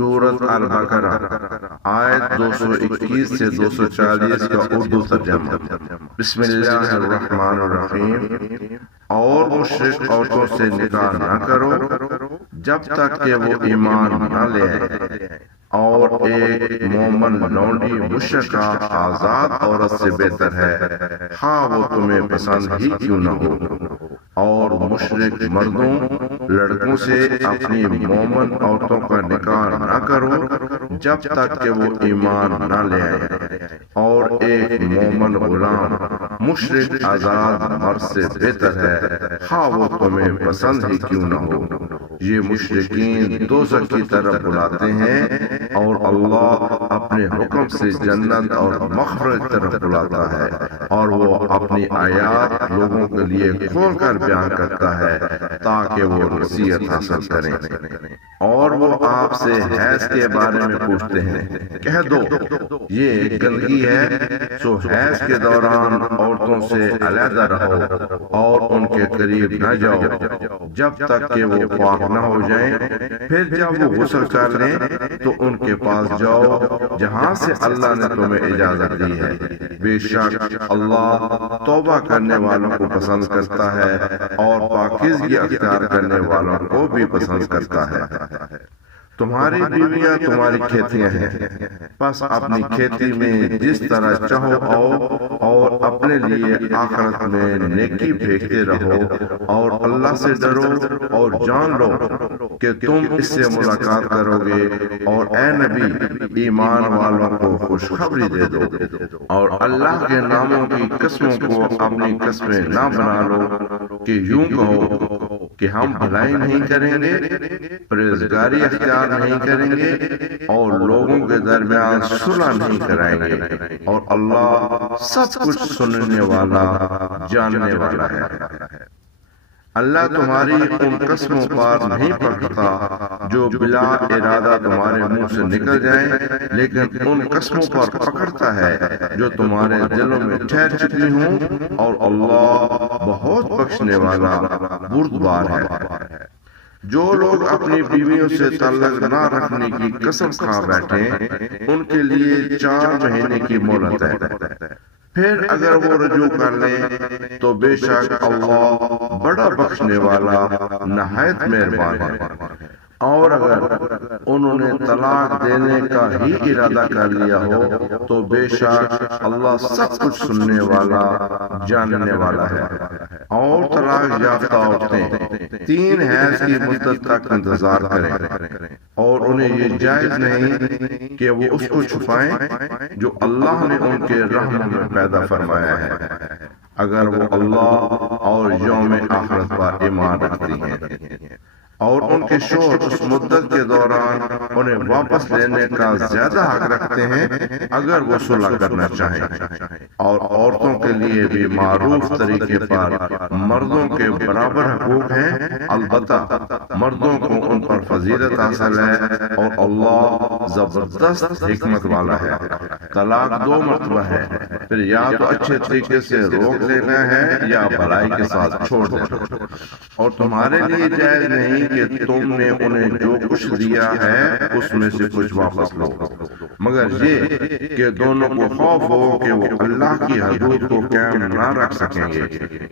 سورت البقرہ آیت 221 سے 240 کا اردو ترجمہ۔ بسم اللہ الرحمن الرحیم۔ اور مشرک عورتوں سے نکاح نہ کرو جب تک کہ وہ ایمان نہ لے آئے، اور ایک مومن لونڈی مشرکہ آزاد عورت سے بہتر ہے، ہاں وہ تمہیں پسند ہی کیوں نہ ہو۔ اور مشرک مردوں لڑکوں سے اپنی مومن عورتوں کا نکاح نہ کرو جب تک کہ وہ ایمان نہ لے آئے، اور ایک مومن غلام مشرک آزاد مرد سے بہتر ہے، ہاں وہ تمہیں پسند ہی کیوں نہ ہو۔ یہ مشرکین دوزخ کی طرف بلاتے ہیں، اور اللہ اپنے حکم سے جنت اور مغفرت کی طرف بلاتا ہے، اور وہ اپنی آیات لوگوں کے لیے کھول کر بیان کرتا ہے تاکہ وہ نصیحت حاصل کریں۔ اور وہ آپ سے حیض کے بارے میں پوچھتے ہیں، کہہ دو یہ گندگی ہے، سو حیض کے دوران عورتوں سے علیحدہ رہو اور ان کے قریب نہ جاؤ جب تک کہ وہ پاک نہ ہو جائیں، پھر جب وہ غسل کر لیں تو ان کے پاس جاؤ جہاں سے اللہ نے تمہیں اجازت دی ہے۔ بے شک اللہ توبہ کرنے والوں کو پسند کرتا ہے اور پاکیزگی اختیار کرنے والوں کو بھی پسند کرتا ہے۔ تمہاری بیویاں تمہاری کھیتیاں ہیں، بس اپنی کھیتی میں جس طرح چاہو آؤ، اور اپنے لیے آخرت میں نیکی بھیجتے رہو، اور اللہ سے ڈرو اور جان لو کہ تم اس سے ملاقات کرو گے۔ اور اے نبی ایمان والوں کو خوشخبری دے دو، اور اللہ کے ناموں کی قسموں کو اپنی قسمیں نہ بنا لو کہ یوں کہو کہ ہم بھلائی نہیں کریں گے، پرہیزگاری اختیار نہیں کریں گے، اور لوگوں کے درمیان صلح نہیں کرائیں گے، اور اللہ سب کچھ سننے والا جاننے والا ہے۔ اللہ تمہاری ان قسموں پر نہیں پکڑتا جو بلا ارادہ تمہارے منہ سے نکل جائیں، لیکن ان قسموں پر پکڑتا ہے جو تمہارے دلوں میں ٹھہر چکی ہوں، اور اللہ بہت بخشنے والا بردبار ہے۔ جو لوگ اپنی بیویوں سے تعلق نہ رکھنے کی قسم کھا بیٹھیں، ان کے لیے 4 مہینے کی مہلت ہے، پھر اگر وہ رجوع کر لیں تو بے شک اللہ بڑا بخشنے والا نہایت مہربان ہے۔ اور اگر انہوں نے طلاق دینے کا ہی ارادہ کر لیا ہو تو بے شک اللہ سب کچھ سننے والا جاننے والا ہے۔ اور طلاق یافتہ عورتیں 3 حیض کی مدت تک انتظار کریں، اور انہیں یہ جائز نہیں کہ وہ اس کو چھپائیں جو اللہ نے ان کے رحم میں پیدا فرمایا ہے، اگر وہ اللہ اور یوم آخرت پر ایمان رکھتی ہیں۔ اور ان کے شوہر اس مدت کے دوران انہیں واپس لینے کا زیادہ حق رکھتے ہیں اگر وہ صلح کرنا چاہیں۔ اور عورتوں کے لیے بھی معروف طریقے پر مردوں کے برابر حقوق ہیں، البتہ مردوں کو ان پر فضیلت حاصل ہے، اور اللہ زبردست حکمت والا ہے۔ طلاق 2 مرتبہ ہے، پھر یا تو اچھے طریقے سے روک لینا ہے یا بھلائی کے ساتھ چھوڑ دینا۔ اور تمہارے لیے جائز نہیں کہ تم نے انہیں جو کچھ دیا ہے اس میں سے کچھ واپس لو، مگر یہ کہ دونوں کو خوف ہو کہ وہ اللہ کی حدود کو قائم نہ رکھ سکیں گے۔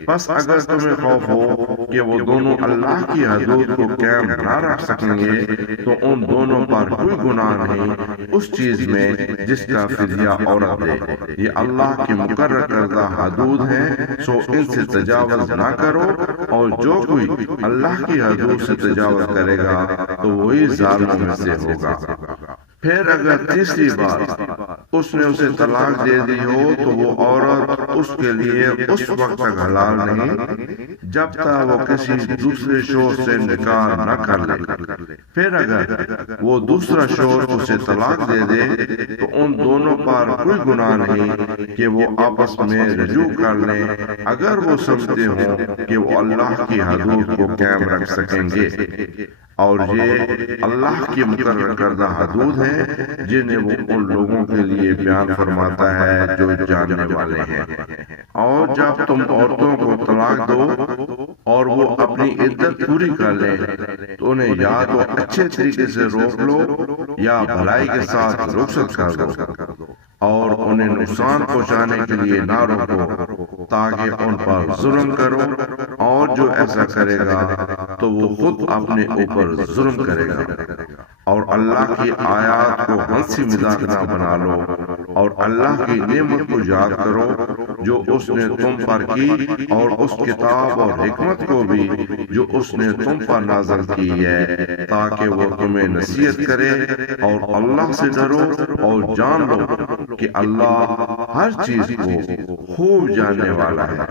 بس اگر تمہیں خوف ہو کہ وہ دونوں اللہ کی حدود کو قائم نہ رکھ سکیں گے تو ان دونوں پر کوئی گناہ نہیں اس چیز میں جس کا فدیہ عورت دے۔ یہ اللہ کی مقرر کردہ حدود ہیں، سو ان سے تجاوز نہ کرو، اور جو کوئی اللہ کی حدود سے تجاوز کرے گا تو وہی ظالموں میں سے ہوگا۔ پھر اگر تیسری بار اس نے اسے طلاق دے دی ہو تو وہ عورت اس کے لیے اس وقت تک حلال نہیں جب تک وہ کسی دوسرے شوہر سے نکاح نہ کر لے۔ پھر اگر وہ دوسرا شوہر اسے طلاق دے دے تو ان دونوں پر کوئی گناہ نہیں کہ وہ آپس میں رجوع کر لیں اگر وہ سمجھتے ہوں کہ وہ اللہ کی حدود کو قائم رکھ سکیں گے۔ اور یہ اللہ کی مقرر کردہ حدود ہیں جنہیں وہ ان لوگوں کے لیے بیان فرماتا ہے جو جاننے والے ہیں۔ اور جب تم عورتوں کو طلاق دو اور وہ اپنی عدت پوری کر لیں تو انہیں یا تو اچھے طریقے سے روک لو یا بھلائی کے ساتھ رخصت کر دو، اور انہیں نقصان پہنچانے کے لیے نہ روکو تاکہ ان پر ظلم کرو، اور جو ایسا کرے گا تو وہ خود اپنے اوپر ظلم کرے گا۔ اور اللہ کی آیات کو ہنسی مذاق نہ بنا لو، اور اللہ کی نعمت کو یاد کرو جو اس نے تم پر کی، اور اس کتاب اور حکمت کو بھی جو اس نے تم پر نازل کی ہے، تاکہ وہ تمہیں نصیحت کرے۔ اور اللہ سے ڈرو اور جان لو کہ اللہ ہر چیز کو خوب جاننے والا ہے۔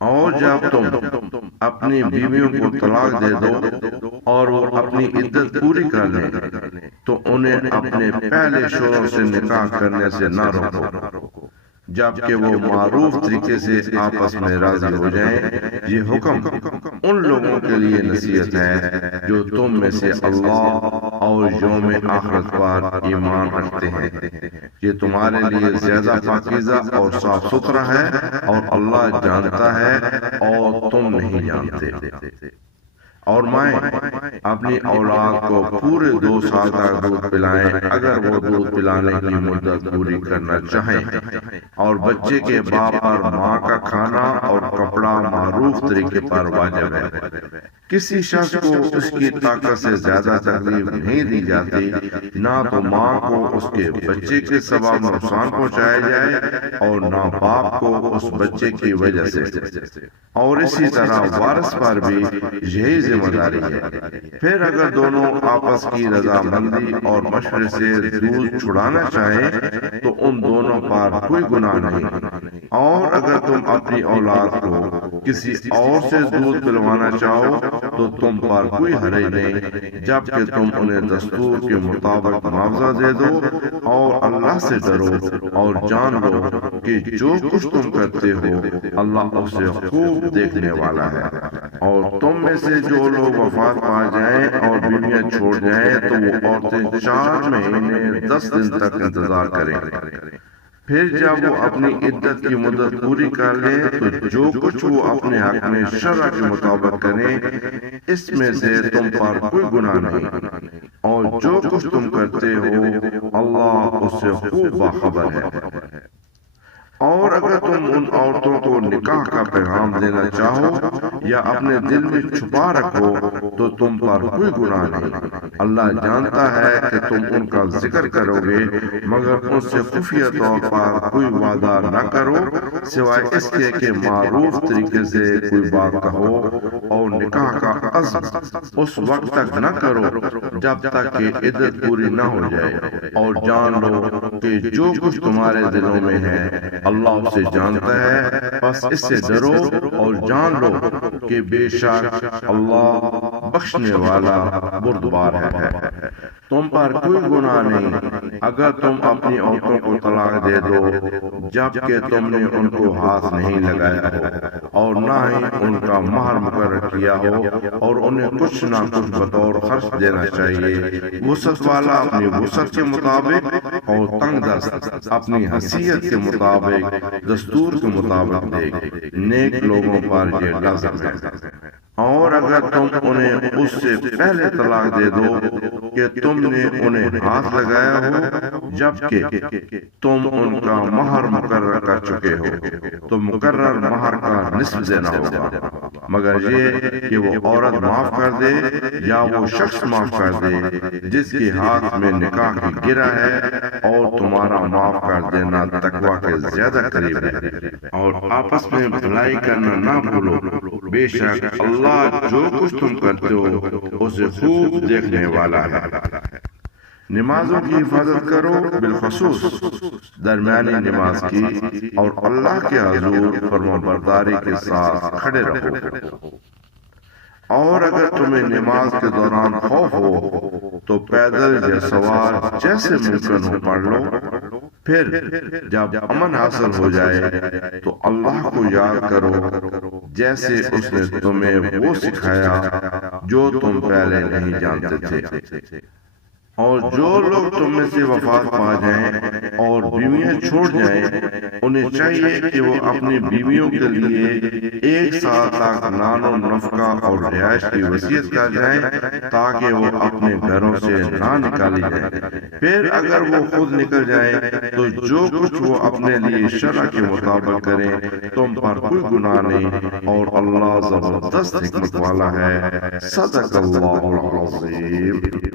اور جب تم اپنی بیویوں کو طلاق دے دو اور وہ اپنی عدت پوری کر لیں تو انہیں اپنے پہلے شوہر سے نکاح کرنے سے نہ روکو جبکہ وہ معروف طریقے سے آپس میں راضی ہو جائیں۔ یہ حکم ان لوگوں کے لیے نصیحت ہے جو تم میں سے اللہ اور یوم آخرت پر ایمان رکھتے ہیں۔ یہ تمہارے لیے زیادہ پاکیزہ اور صاف ستھرا ہے، اور اللہ جانتا ہے اور تم نہیں جانتے۔ اور مائیں اپنی اولاد کو پورے 2 سال تک دودھ پلائیں اگر وہ دودھ پلانے کی مدت پوری کرنا چاہیں، اور بچے کے باپ پر ماں کا کھانا اور کپڑا معروف طریقے پر واجب ہے۔ کسی شخص کو اس کی طاقت سے زیادہ تکلیف نہیں دی جاتی، نہ تو ماں کو اس کے بچے کے سبب نقصان پہنچایا جائے اور نہ باپ کو اس بچے کی وجہ سے۔ اور اسی طرح وارث پر بھی یہی ذمہ داری ہے۔ پھر اگر دونوں آپس کی رضامندی اور مشورے سے دودھ چھڑانا چاہیں تو ان دونوں پر کوئی گناہ نہیں۔ اور اگر تم اپنی اولاد کو کسی اور سے دودھ پلوانا چاہو تو تم پر کوئی حرج نہیں، جبکہ تم انہیں دستور کے مطابق معاوضہ دے دو۔ اور اللہ سے ڈرو اور جان لو کہ جو کچھ تم کرتے ہو اللہ اسے خوب دیکھنے والا ہے۔ اور تم میں سے جو لوگ وفات پا جائیں اور بیویاں چھوڑ جائیں تو وہ عورتیں 4 مہینے 10 دن تک انتظار کریں۔ پھر جب وہ اپنی عدت کی مدت پوری کر لیں تو جو کچھ وہ اپنے حق میں شرع کے مطابق کریں اس میں سے تم پر کوئی گناہ نہیں، اور جو کچھ تم کرتے ہو اللہ اس سے خوب باخبر ہے۔ اور اگر تم ان عورتوں کو نکاح کا پیغام دینا چاہو یا اپنے دل میں چھپا رکھو تو تم پر کوئی گناہ نہیں۔ اللہ جانتا ہے کہ تم ان کا ذکر کرو گے، مگر ان سے خفیہ طور پر کوئی وعدہ نہ کرو سوائے اس کے کہ معروف طریقے سے کوئی بات کہو، اور نکاح کا عزم اس وقت تک نہ کرو جب تک کہ عدت پوری نہ ہو جائے۔ اور جان لو کہ جو کچھ تمہارے دلوں میں ہے اللہ اسے جانتا ہے، بس اس سے ڈرو اور جان لو کہ بے شک اللہ بخشنے والا بردبار ہے۔ تم پر کوئی گناہ نہیں اگر تم اپنی عورتوں کو طلاق دے دو جبکہ تم نے ان کو ہاتھ نہیں لگایا ہو اور نہ ہی ان کا مہر مقرر کیا ہو، اور انہیں کچھ نہ کچھ بطور خرچ دینا چاہیے۔ وسعت والا اپنی وسعت کے مطابق اور تنگ دست اپنی حیثیت کے مطابق دستور کے مطابق دے۔ نیک لوگوں پر یہ لازم ہے۔ اور اگر تم انہیں اس سے پہلے طلاق دے دو کہ تم نے انہیں ہاتھ لگایا ہو جبکہ تم ان کا مہر مقرر کر چکے ہو تو مقرر مہر کا نصف دینا ہوگا، مگر یہ کہ وہ عورت معاف کر دے یا وہ شخص معاف کر دے جس کے ہاتھ میں نکاح کی گرہ ہے، اور تمہارا معاف کر دینا تقوی کے زیادہ قریب ہے۔ اور آپس میں بھلائی کرنا نہ بھولو، بے شک اللہ جو کچھ تم کرتے ہو اسے خوب دیکھنے والا ہے۔ نمازوں کی حفاظت کرو، بالخصوص درمیانی نماز کی، اور اللہ کے حضور فرمانبرداری کے ساتھ کھڑے رہو۔ اور اگر تمہیں نماز کے دوران خوف ہو تو پیدل یا سوار جیسے ممکن ہو پڑھ لو۔ پھر جب امن حاصل ہو جائے تو اللہ کو یاد کرو جیسے اس نے تمہیں وہ سکھایا جو تم پہلے نہیں جانتے تھے۔ اور جو لوگ تم میں سے وفات پا جائیں اور بیویاں چھوڑ جائیں انہیں چاہیے کہ وہ اپنی بیویوں کے لیے 1 سال تک نان و نفقہ اور رہائش کی وصیت کر جائیں تاکہ وہ اپنے گھروں سے نہ نکالی جائیں۔ پھر اگر وہ خود نکل جائیں تو جو کچھ وہ اپنے لیے شرع کے مطابق کریں تم پر کوئی گناہ نہیں، اور اللہ زبردست حکمت والا ہے۔ صدق اللہ العظیم۔